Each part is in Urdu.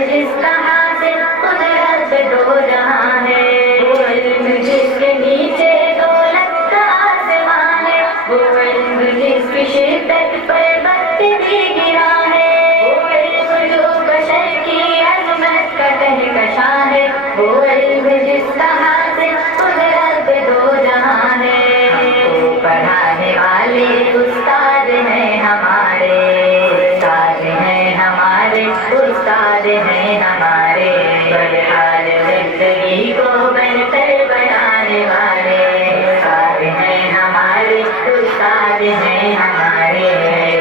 جس طرح سے قدرت پہ دو جہاں ہے، وہ علم جس کے نیچے دولت کا آسمان ہے، وہ علم جس کی شدت پر وقت بھی گرا ہے، وہ علم جو بشر کی عظمت کا کہکشاں ہے، وہ علم جس طرح سے قدرت پہ دو جہاں ہے۔ ہم کو پڑھانے والے استاد ہیں ہمارے، استاد ہیں ہمارے، استاد ہیں ہمارے، بہرحال زندگی کو بہتر بنانے والے استاد ہیں ہمارے، استاد ہیں ہمارے،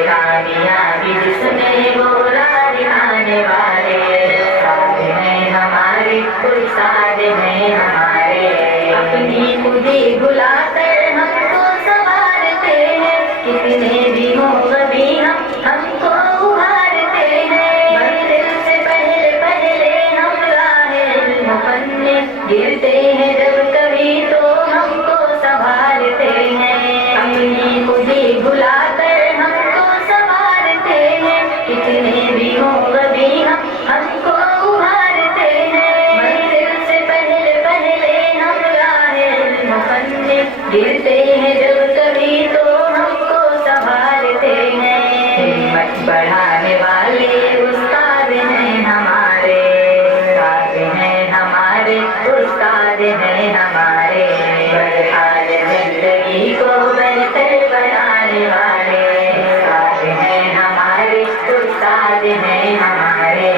کامیابی جس میں وہ راہ دکھانے والے استاد ہیں ہمارے، استاد ہیں ہمارے۔ اپنی خودی بلا کر ہم کو سنوارتے ہیں، کتنے بھی ہوں کبھی ہم کو ابھارتے ہیں، منزل سے پہلے پہلے ہم راہ علم و فن میں گرتے ہیں جب کبھی تو ہم کو سنبھالتے ہیں، اپنی خودی بلا کر ہم کو سنوارتے ہیں، کتنے بھی ہوں کبھی ہم کو ابھارتے ہیں، منزل سے پہلے پہلے ہم راہ علم و فن میں گرتے ہیں جب کبھی تو ہم کو سنبھالتے ہیں۔ ہمت بڑھانے والے استاد ہیں ہمارے، استاد ہیں ہمارے، استاد ہیں ہمارے، بہرحال زندگی کو بہتر بنانے والے استاد ہیں ہمارے، استاد ہیں ہمارے،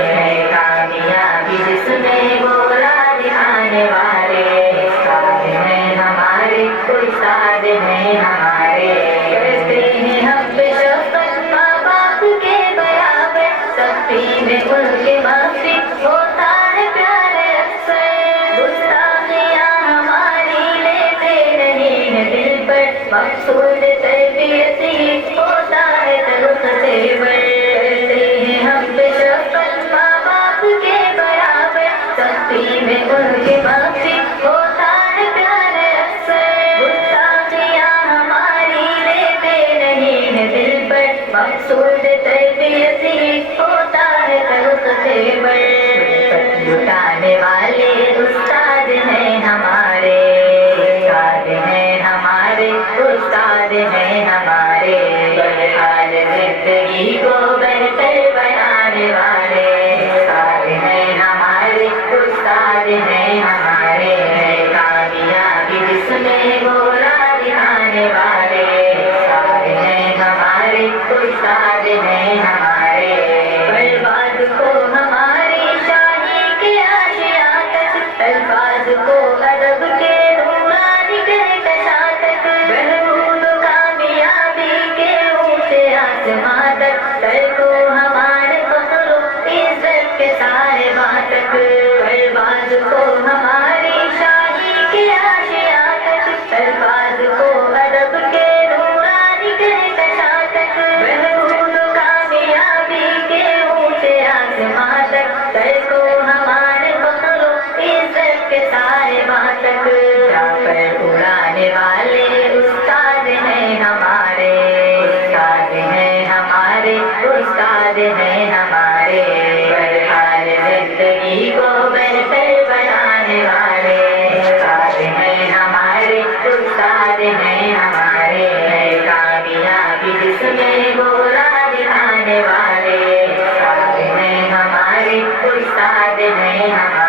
کامیابی جس میں وہ راہ دکھانے والے استاد ہیں ہمارے، استاد ہیں ہمارے۔ کرتے ہیں ہم پہ شفقت ماں باپ کے برابر، سختی میں ان کے معافی ہوتا ہے پیار اکثر، گستاخیاں ہماری لیتے نہیں ہیں دل پر، مقصود تربیت ہی ہوتا ہے تلخ تیور۔ کرتے ہیں ہم پہ شفقت ماں باپ کے برابر، سختی میں ان کے معافی ہوتا ہے پیار اکثر، گستاخیاں ہماری لیتے نہیں ہیں دل پر، مقصود تربیت ہی ہوتا ہے تلخ تیور۔ لٹانے والے استاد ہیں ہمارے، استاد ہیں ہمارے، استاد ہیں ہمارے، بہرحال زندگی کو بہتر بنانے والے استاد ہیں ہمارے، استاد ہیں ہمارے، کامیابی جس میں وہ راہ دکھانے والے استاد ہیں ہمارے، استاد ہیں ہمارے۔ پرواز کو ہماری شاہی کے آشیاں تک، الفاظ کو ادب کے نورانی کہکشاں تک، بہبود و کامیابی کے اونچے آسماں تک، سر کو ہمارے فخر و عزت کے صاحباں تک، پرواز کو ہماری شاہی کے آشیاں تک، الفاظ کو ادب کے نورانی کہکشاں تک، بہبود و کامیابی کے اونچے آسماں تک، سر کو ہمارے فخر و عزت کے صاحباں تک، جہاں پر اڑانے والے استاد ہیں ہمارے، استاد ہیں ہمارے، استاد ہیں ہمارے، بہرحال زندگی کو بہتر بنانے والے استاد ہیں ہمارے، استاد ہیں ہمارے، کامیابی جس میں وہ راہ دکھانے والے استاد ہیں ہمارے، استاد ہیں ہمارے۔